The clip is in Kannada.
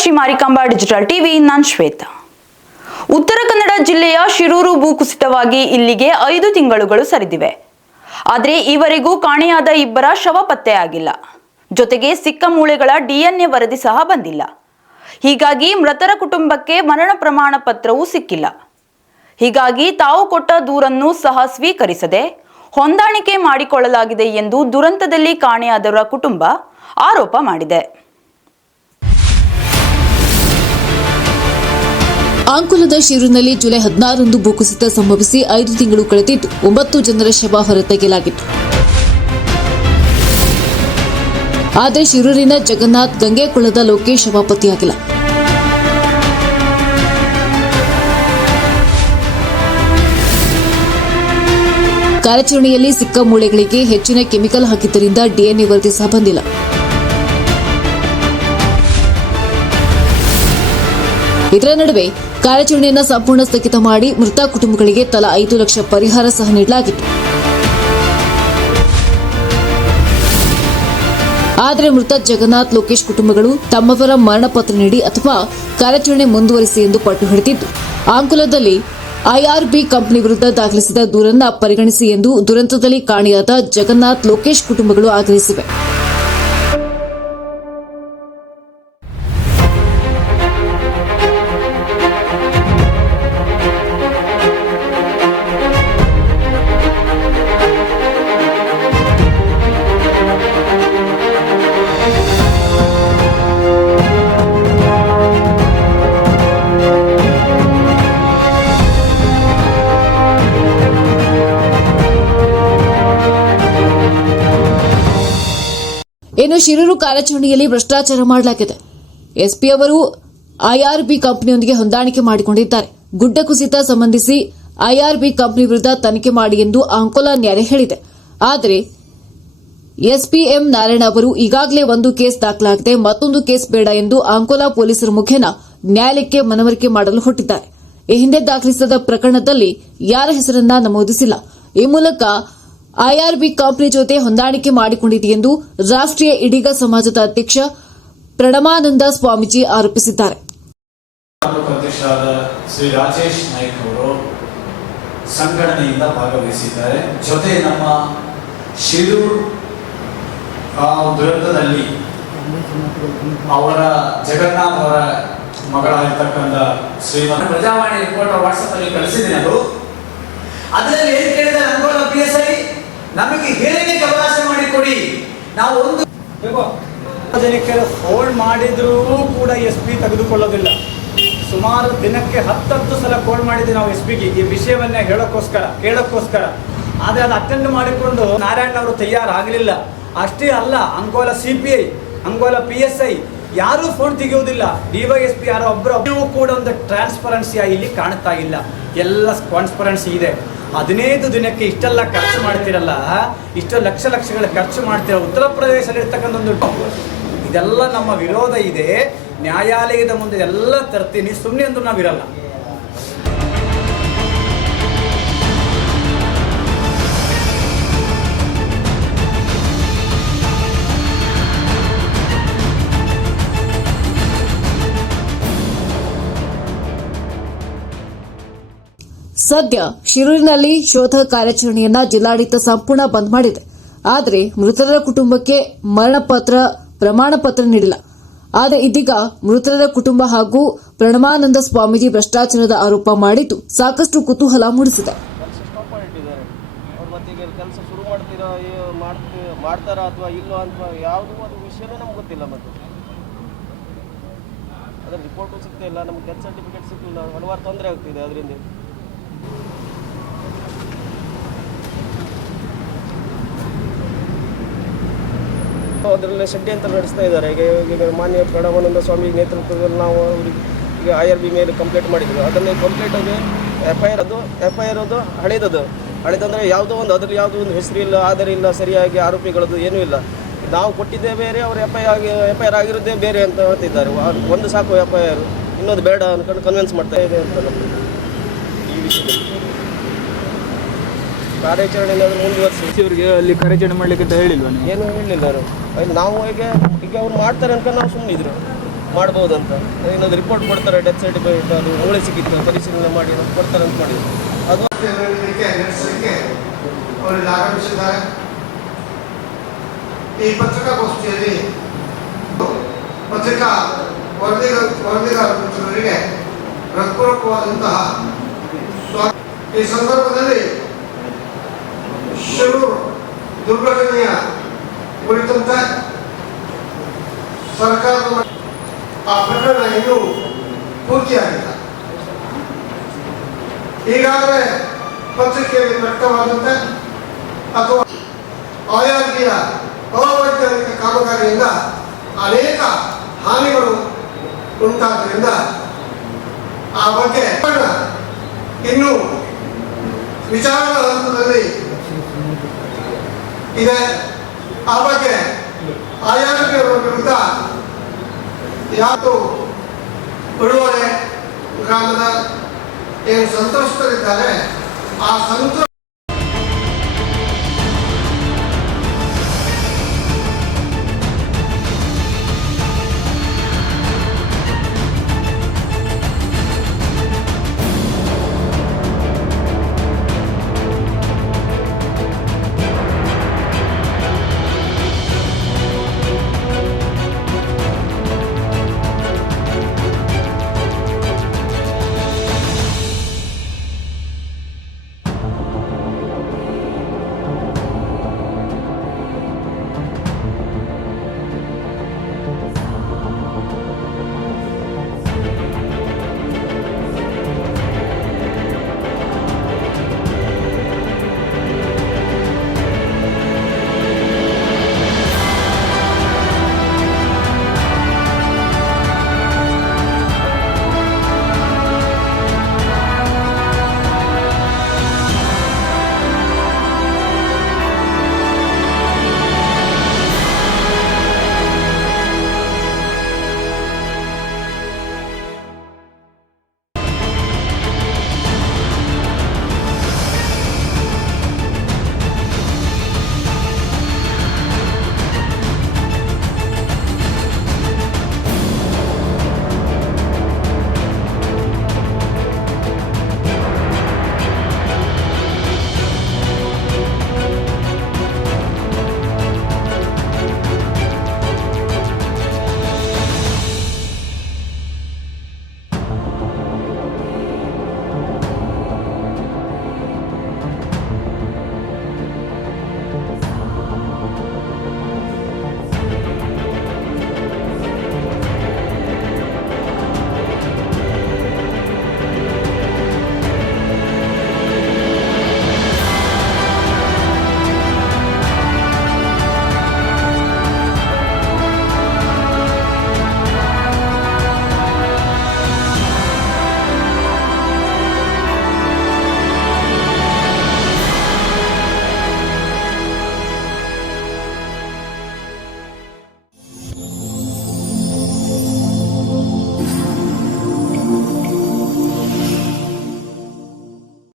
ಶ್ರೀ ಮಾರಿಕಾಂಬಾ ಡಿಜಿಟಲ್ ಟಿವಿ, ನಾನು ಶ್ವೇತಾ. ಉತ್ತರ ಕನ್ನಡ ಜಿಲ್ಲೆಯ ಶಿರೂರು ಭೂಕುಸಿತವಾಗಿ ಇಲ್ಲಿಗೆ ಐದು ತಿಂಗಳುಗಳು ಸರಿದಿವೆ. ಆದರೆ ಈವರೆಗೂ ಕಾಣೆಯಾದ ಇಬ್ಬರ ಶವ ಪತ್ತೆಯಾಗಿಲ್ಲ ಜೊತೆಗೆ ಸಿಕ್ಕ ಮೂಳೆಗಳ ಡಿಎನ್ಎ ವರದಿ ಸಹ ಬಂದಿಲ್ಲ. ಹೀಗಾಗಿ ಮೃತರ ಕುಟುಂಬಕ್ಕೆ ಮರಣ ಪ್ರಮಾಣ ಪತ್ರವೂ ಸಿಕ್ಕಿಲ್ಲ. ಹೀಗಾಗಿ ತಾವು ಕೊಟ್ಟ ದೂರನ್ನು ಸಹ ಸ್ವೀಕರಿಸದೆ ಹೊಂದಾಣಿಕೆ ಮಾಡಿಕೊಳ್ಳಲಾಗಿದೆ ಎಂದು ದುರಂತದಲ್ಲಿ ಕಾಣೆಯಾದವರ ಕುಟುಂಬ ಆರೋಪ ಮಾಡಿದೆ. ಅಂಕೋಲದ ಶಿರೂರಿನಲ್ಲಿ ಜುಲೈ ಹದಿನಾರರಂದು ಭೂಕುಸಿತ ಸಂಭವಿಸಿ ಐದು ತಿಂಗಳು ಕಳೆದಿದ್ದು ಒಂಬತ್ತು ಜನರ ಶವ ಹೊರತೆಗೆಯಲಾಗಿತ್ತು. ಆದರೆ ಶಿರೂರಿನ ಜಗನ್ನಾಥ್ ಗಂಗೆಕುಳದ ಲೋಕೇಶ್ ಶವ ಪತಿಯಾಗಿಲ್ಲ ಕಾರ್ಯಾಚರಣೆಯಲ್ಲಿ ಸಿಕ್ಕ ಮೂಳೆಗಳಿಗೆ ಹೆಚ್ಚಿನ ಕೆಮಿಕಲ್ ಹಾಕಿದ್ದರಿಂದ ಡಿಎನ್ಎ ವರದಿ ಸಹ ಬಂದಿಲ್ಲ. ಇದರ ನಡುವೆ ಕಾರ್ಯಾಚರಣೆಯನ್ನು ಸಂಪೂರ್ಣ ಸ್ಥಗಿತ ಮಾಡಿ ಮೃತ ಕುಟುಂಬಗಳಿಗೆ ತಲಾ ಐದು ಲಕ್ಷ ಪರಿಹಾರ ಸಹ ನೀಡಲಾಗಿತ್ತು. ಆದರೆ ಮೃತ ಜಗನ್ನಾಥ್ ಲೋಕೇಶ್ ಕುಟುಂಬಗಳು ತಮ್ಮವರ ಮರಣ ಪತ್ರ ನೀಡಿ ಅಥವಾ ಕಾರ್ಯಾಚರಣೆ ಮುಂದುವರಿಸಿ ಎಂದು ಪಟ್ಟು ಹಿಡಿದಿದ್ದು, ಆಂಕುಲದಲ್ಲಿ ಐಆರ್ಬಿ ಕಂಪನಿ ವಿರುದ್ಧ ದಾಖಲಿಸಿದ ದೂರನ್ನ ಪರಿಗಣಿಸಿ ಎಂದು ದುರಂತದಲ್ಲಿ ಕಾಣೆಯಾದ ಜಗನ್ನಾಥ್ ಲೋಕೇಶ್ ಕುಟುಂಬಗಳು ಆಗ್ರಹಿಸಿವೆ. ಇನ್ನು ಶಿರೂರು ಕಾರ್ಯಾಚರಣೆಯಲ್ಲಿ ಭ್ರಷ್ಟಾಚಾರ ಮಾಡಲಾಗಿದೆ. ಎಸ್ಪಿ ಅವರು ಐಆರ್ಬಿ ಕಂಪನಿಯೊಂದಿಗೆ ಹೊಂದಾಣಿಕೆ ಮಾಡಿಕೊಂಡಿದ್ದಾರೆ. ಗುಡ್ಡ ಕುಸಿತ ಸಂಬಂಧಿಸಿ ಐಆರ್ಬಿ ಕಂಪನಿ ವಿರುದ್ಧ ತನಿಖೆ ಮಾಡಿ ಎಂದು ಅಂಕೋಲಾ ನ್ಯಾಯಾಲಯ ಹೇಳಿದೆ. ಆದರೆ ಎಸ್ಪಿಎಂ ನಾರಾಯಣ ಅವರು ಈಗಾಗಲೇ ಒಂದು ಕೇಸ್ ದಾಖಲಾಗಿದೆ. ಮತ್ತೊಂದು ಕೇಸ್ ಬೇಡ ಎಂದು ಅಂಕೋಲಾ ಪೊಲೀಸರ ಮುಖೇನ ನ್ಯಾಯಾಲಯಕ್ಕೆ ಮನವರಿಕೆ ಮಾಡಲು ಹೊರಟಿದ್ದಾರೆ. ಈ ಹಿಂದೆ ದಾಖಲಿಸಿದ ಪ್ರಕರಣದಲ್ಲಿ ಯಾರ ಹೆಸರನ್ನ ನಮೂದಿಸಿಲ್ಲ. ಈ ಮೂಲಕ ಐಆರ್ಬಿ ಕಂಪನಿ ಜೊತೆ ಹೊಂದಾಣಿಕೆ ಮಾಡಿಕೊಂಡಿದೆ ಎಂದು ರಾಷ್ಟ್ರೀಯ ಇಡಿಗ ಸಮಾಜದ ಅಧ್ಯಕ್ಷ ಪ್ರಣಮಾನಂದ ಸ್ವಾಮೀಜಿ ಆರೋಪಿಸಿದ್ದಾರೆ. ಶ್ರೀ ರಾಜೇಶ್ ನಾಯ್ಕ್ ಅವರು ಸಂಘಟನೆಯಿಂದ ಭಾಗವಹಿಸಿದ್ದಾರೆ. ಜೊತೆ ನಮ್ಮ ಶಿರೂರ್ ದುರಂತದಲ್ಲಿ ಅವರ ಜಗನ್ನಾಥ್ ಅವರ ಮಗಳಾಗಿರ್ತಕ್ಕಂಥ ಶ್ರೀಮಂತ ಪ್ರಜಾವಾಣಿ ರಿಪೋರ್ಟ್ ವಾಟ್ಸಪ್ ಅಲ್ಲಿ ಕಳಿಸಿದ್ದೀನಿ ಅದು. ಅದರಲ್ಲಿ ಏನ್ ಕೇಳಿದೆ ನಮಗೆ ಹೇಳಿ ಅವಕಾಶ ಮಾಡಿಕೊಡಿ. ನಾವು ಒಂದು ಸಾರ್ವಜನಿಕರು ಹೋಲ್ಡ್ ಮಾಡಿದ್ರೂ ಕೂಡ ಎಸ್ ಪಿ ತೆಗೆದುಕೊಳ್ಳೋದಿಲ್ಲ. ಸುಮಾರು ದಿನಕ್ಕೆ ಹತ್ತತ್ತು ಸಲ ಫೋನ್ ಮಾಡಿದ್ವಿ ನಾವು ಎಸ್ ಪಿಗೆ ಈ ವಿಷಯವನ್ನ ಹೇಳೋಕ್ಕೋಸ್ಕರ, ಕೇಳೋಕ್ಕೋಸ್ಕರ. ಆದರೆ ಅದು ಅಟೆಂಡ್ ಮಾಡಿಕೊಂಡು ನಾರಾಯಣ್ ಅವರು ತಯಾರಾಗಲಿಲ್ಲ. ಅಷ್ಟೇ ಅಲ್ಲ Ankola C P I Ankola P S I ಯಾರೂ ಫೋನ್ ತೆಗೆಯೋದಿಲ್ಲ. ಡಿ ವೈ ಎಸ್ ಪಿ ಯಾರೋ ಒಬ್ಬರು ಕೂಡ ಒಂದು ಟ್ರಾನ್ಸ್ಪರೆನ್ಸಿ ಇಲ್ಲಿ ಕಾಣ್ತಾ ಇಲ್ಲ. ಎಲ್ಲ ಟ್ರಾನ್ಸ್ಪರೆನ್ಸಿ ಇದೆ. ಹದಿನೈದು ದಿನಕ್ಕೆ ಇಷ್ಟೆಲ್ಲ ಖರ್ಚು ಮಾಡ್ತಿರಲ್ಲ, ಇಷ್ಟು ಲಕ್ಷ ಲಕ್ಷಗಳ ಖರ್ಚು ಮಾಡ್ತಿರೋ, ಉತ್ತರ ಪ್ರದೇಶದಲ್ಲಿ ಇರ್ತಕ್ಕಂಥ ಒಂದು ಇದೆಲ್ಲ ನಮ್ಮ ವಿರೋಧ ಇದೆ. ನ್ಯಾಯಾಲಯದ ಮುಂದೆ ಎಲ್ಲ ತರ್ತೀನಿ. ಸುಮ್ಮನೆ ಅಂದ್ರೂ ನಾವಿರಲ್ಲ. ಸದ್ಯ ಶಿರೂರಿನಲ್ಲಿ ಶೋಧ ಕಾರ್ಯಾಚರಣೆಯನ್ನ ಜಿಲ್ಲಾಡಳಿತ ಸಂಪೂರ್ಣ ಬಂದ್ ಮಾಡಿದೆ. ಆದರೆ ಮೃತರ ಕುಟುಂಬಕ್ಕೆ ಮರಣ ಪತ್ರ ಪ್ರಮಾಣ ಪತ್ರ ನೀಡಿಲ್ಲ. ಆದರೆ ಇದೀಗ ಮೃತರ ಕುಟುಂಬ ಹಾಗೂ ಪ್ರಣಮಾನಂದ ಸ್ವಾಮೀಜಿ ಭ್ರಷ್ಟಾಚಾರದ ಆರೋಪ ಮಾಡಿದ್ದು ಸಾಕಷ್ಟು ಕುತೂಹಲ ಮೂಡಿಸಿದೆ. ಅದ್ರ ರಿಪೋರ್ಟು ಸಿಗ್ತಾ ಇಲ್ಲ, ನಮ್ಗೆ ಡೆತ್ ಸರ್ಟಿಫಿಕೇಟ್ ಸಿಗ್ತಿಲ್ಲ ಹಲವಾರು ತೊಂದರೆ ಆಗ್ತಿದೆ ಅದರಿಂದ. ಅದರಲ್ಲಿ ಷಡ್ಯಂತ್ರ ನಡೆಸ್ತಾ ಇದ್ದಾರೆ. ಈಗ ಈಗ ಮಾನ್ಯ ಪ್ರಣವಾನಂದ ಸ್ವಾಮಿ ನೇತೃತ್ವದಲ್ಲಿ ನಾವು ಅವರಿಗೆ ಈಗ ಐ ಆರ್ ಬಿ ಮೇಲೆ ಕಂಪ್ಲೇಂಟ್ ಮಾಡಿದ್ವಿ. ಅದನ್ನು ಕಂಪ್ಲೇಂಟ್ ಅದು ಎಫ್ ಐ ಆರ್ ಅದು ಎಫ್ ಐ ಆರ್ ಅದು ಹಳೇದದು. ಹಳೆದಂದರೆ ಯಾವುದೋ ಒಂದು ಅದರಲ್ಲಿ ಯಾವುದೋ ಒಂದು ಹೆಸರಿಲ್ಲ, ಆಧಾರ ಇಲ್ಲ, ಸರಿಯಾಗಿ ಆರೋಪಿಗಳದ್ದು ಏನೂ ಇಲ್ಲ. ನಾವು ಕೊಟ್ಟಿದ್ದೇ ಬೇರೆ, ಅವರು ಎಫ್ ಐ ಆಗಿ ಎಫ್ ಐ ಆರ್ ಆಗಿರೋದೇ ಬೇರೆ ಅಂತ ಹೇಳ್ತಿದ್ದಾರೆ. ಒಂದು ಸಾಕು ಎಫ್ ಐ ಆರ್ ಇನ್ನೊಂದು ಬೇಡ ಅಂದ್ಕೊಂಡು ಕನ್ವಿನ್ಸ್ ಮಾಡ್ತಾ ಇದೆ ಅಂತ ನಮಗೆ ಈ ವಿಷಯದಲ್ಲಿ. ಕಾರ್ಯಾಚರಣೆ ಏನಾದರೂ ಮುಂದುವರಿಸಿ? ಅಲ್ಲಿ ಕಾರ್ಯಾಚರಣೆ ಮಾಡ್ಲಿಕ್ಕೆ ಅಂತ ಹೇಳಿಲ್ವಾ ನೀವು? ಏನು ಹೇಳಿಲ್ಲ ಅವರು. ಅಲ್ಲಿ ನಾವು ಹೇಗೆ ಈಗ ಅವ್ರು ಮಾಡ್ತಾರೆ ಅಂತ ನಾವು ಸುಮ್ಮನೆ ಇದ್ರು. ಮಾಡ್ಬೋದಂತ. ಏನಾದ್ರು ರಿಪೋರ್ಟ್ ಕೊಡ್ತಾರೆ ಡೆತ್ ಸರ್ಟಿಫಿಕೇಟ್ ಅದು ಮೂಳೆ ಸಿಕ್ಕಿತ್ತು ಪರಿಶೀಲನೆ ಮಾಡಿ ಅದು ಕೊಡ್ತಾರೆ ಅಂತ ಮಾಡಿದ್ರು. ಅದು ಆಗಮಿಸಿದ್ದಾರೆ ಈ ಪತ್ರಿಕಾಗೋಷ್ಠಿಯಲ್ಲಿ ಪತ್ರಿಕಾ ವರದಿಗ ವರದಿಗಾರ ಮಿತ್ರರಿಗೆ ಹೃತ್ಪೂರ್ವಕವಾದಂತಹ ಸ್ವಾ- ಈ ಸಂದರ್ಭದಲ್ಲಿ ಶಿರೂರು ದುರ್ಘಟನೆಯ ಕುರಿತಂತೆ ಸರ್ಕಾರದ ಆ ಪ್ರಕರಣ ಇನ್ನೂ ಪೂರ್ತಿಯಾಗಿಲ್ಲ. ಈಗಾಗಲೇ ಪತ್ರಿಕೆಯಲ್ಲಿ ಪ್ರಕಟವಾದಂತೆ ಅಥವಾ ಆಯಾಗಿಯ ಅವೈಜ್ಞಾನಿಕ ಕಾಮಗಾರಿಯಿಂದ ಅನೇಕ ಹಾನಿಗಳು ಉಂಟಾದ್ರಿಂದ ಆ ಬಗ್ಗೆ ಇನ್ನೂ ವಿಚಾರಣಾ ಹಂತದಲ್ಲಿ ಇದೆ. ಆ ಬಗ್ಗೆ ಆಯಾಗಿಯವರ ವಿರುದ್ಧ ಯಾವುದು ಉಳುವರೆ ಗ್ರಾಮದ ಏನು ಸಂತ್ರಸ್ತರಿದ್ದಾರೆ ಆ ಸಂತ್ರ